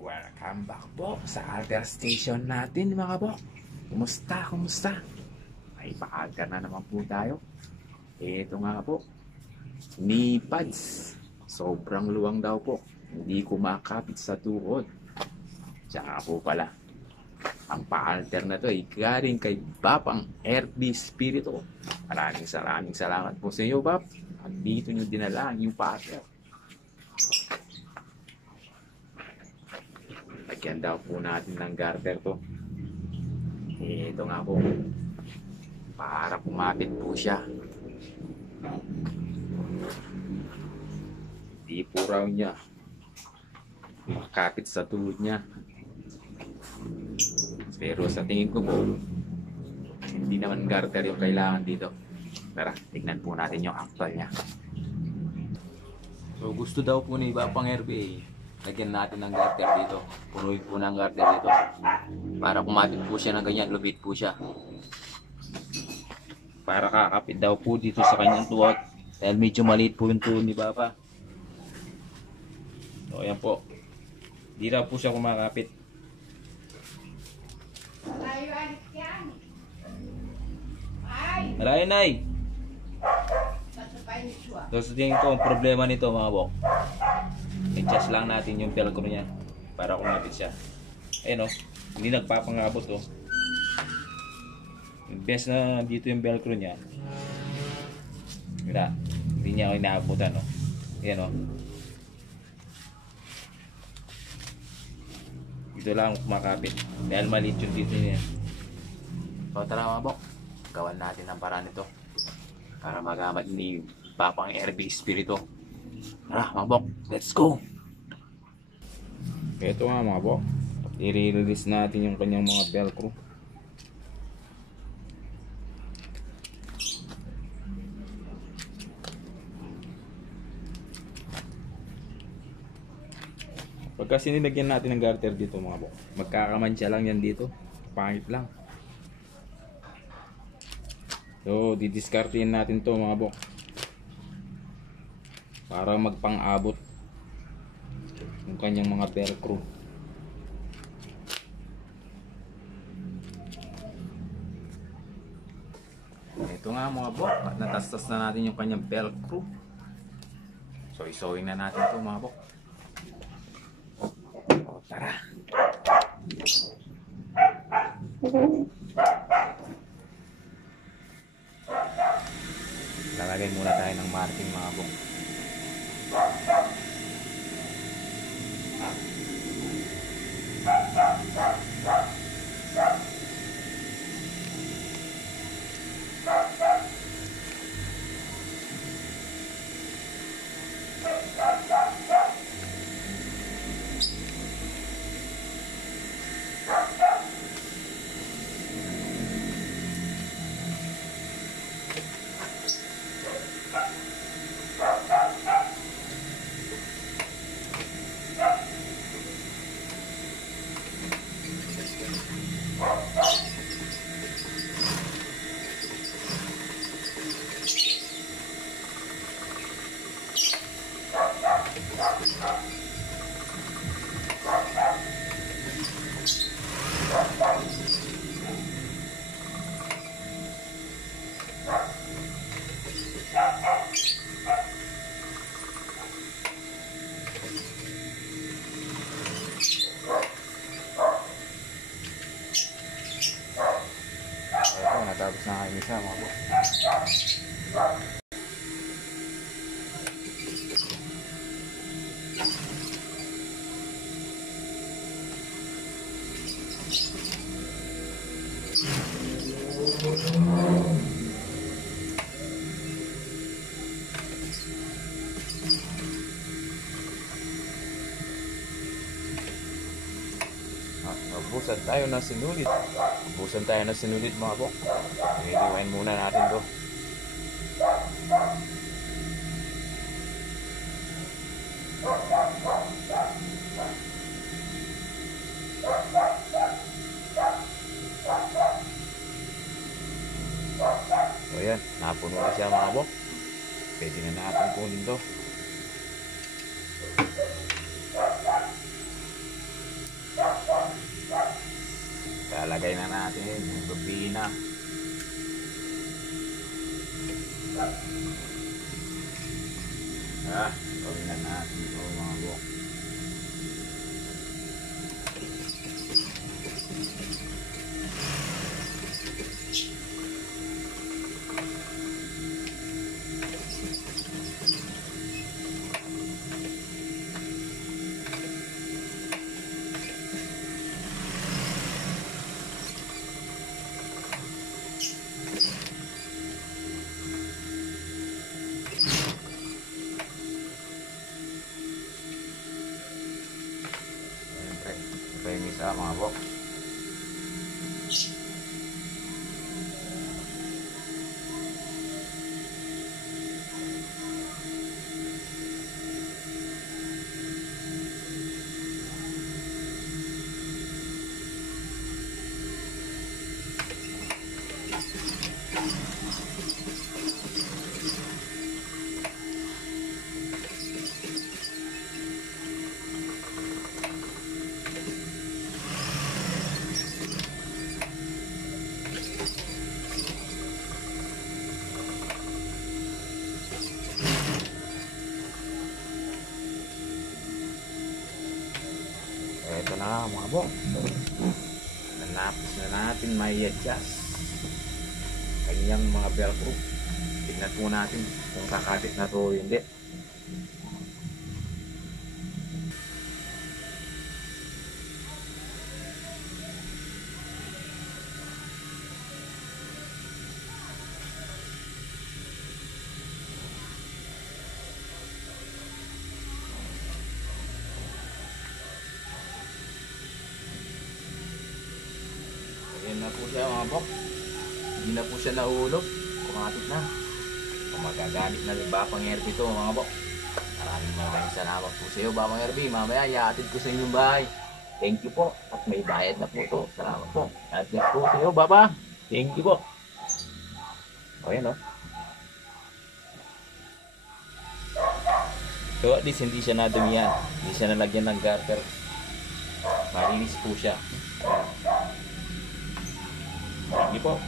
Welcome back po sa alter station natin mga bok. Kumusta? May pa-alter na naman po tayo. Ito nga po, knee pads. Sobrang luwang daw po. Hindi kumakapit sa tuhod. Tsaka po pala, ang pa-alter na to ay galing kay Bapang RD Spirito. Maraming salamat po sa iyo, Bap. At dito nyo dinala yung pa-alter. Lagyan daw po natin ng garter to. Ito nga po, para kumapit po siya. Hindi po raw niya makapit sa tuhod niya. Pero sa tingin ko po, hindi naman garter yung kailangan dito. Tara, tignan po natin yung actual niya. So gusto daw po ni Bapang RBA, lagyan natin ng garter dito. Punuin po ng garter dito. Para kumapit po siya ng ganyan, lubit po siya. Para kakapit daw po dito sa kanyang tuhod. Dahil medyo maliit po yung tuhod ni Bapa. So ayan po. Di raw po siya kumakapit. Maray, Nay! So sa tingin ko, ang problema nito mga bok, adjust lang natin yung velcro niya para kumapit siya. Ayun o, hindi nagpapangabot o. Best na dito yung velcro niya. Mira, hindi niya ako inaabutan o. Ayan o. Dito lang kumakapit. Dahil maliit yung dito niya. So tara mga bok, gawan natin ang paraan nito para magamit ni Bapang RB Spirito. Tara mga bok, let's go! Ito nga mga bok, i-release natin yung kanyang mga velcro. Pagka sinilagyan natin ng garter dito mga bok, magkakamansya lang yan dito, pangit lang. So didiskartein natin to mga bok para magpang-abot yung kanyang mga velcro. Ito nga mga bok, at natastas na natin yung kanyang velcro. So isawing na natin to mga bok. O tara. Lalagay muna tayo ng marking mga bok. Natapos na kayo isa mga bok. Ubusan tayo na sinulit. Ubusan tayo na sinulit mga bok. Iiwain muna natin to. So yan, napuno na siya mga bok. Pwede na natin po nito. Lagay na natin yung lupina. Gawin na natin ito mga bok. Ito yung isa mga bok. Ito na mga bok. Nanapos na natin may adjust kanyang mga velcro. Tignan po natin kung kakabit na to o hindi. Ayan na po siya mga bok. Hindi na po siya nahulog. Kumatit na. Kung magagalit na rin Bapang Herbie ito mga bok. Maraming salamat po sa iyo Bapang Herbie. Mamaya iatid ko sa inyong bahay. Thank you po. At may bayad na po ito. Salamat po. At yan po sa iyo Baba. Thank you po. O yan o. So at least hindi siya nadumihan. Hindi siya nalagyan ng garter. Malinis po siya. Thank you po.